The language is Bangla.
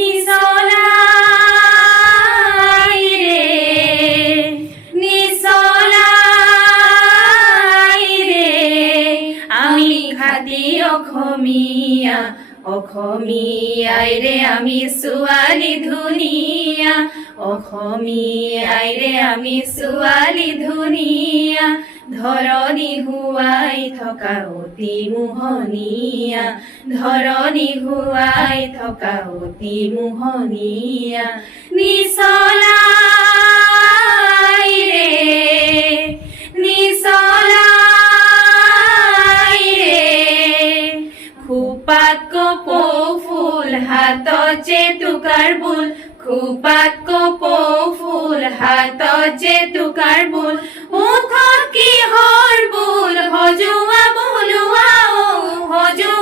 নিচলাই রে নিচলাই রে আমি খাতি অসমীয়া অসমীয়াই রে আমি ছোৱালী ধুনীয়া অসমীয়াই ৰে আমি ছোৱালী ধুনীয়া ধৰণী হুৱাই থকা অতি মোহনীয়া ধৰণী হুৱাই থকা অতি মোহনীয়া নিচলাই ৰে নিচলাই ৰে খোপাত কপৌ ফুল হাতত জেতুকাৰ বোল খোপাত কপৌ ফুল হাতত জেতুকাৰ বোল মুখত কিহৰ বোল সজোৱা বলোৱা সজোৱা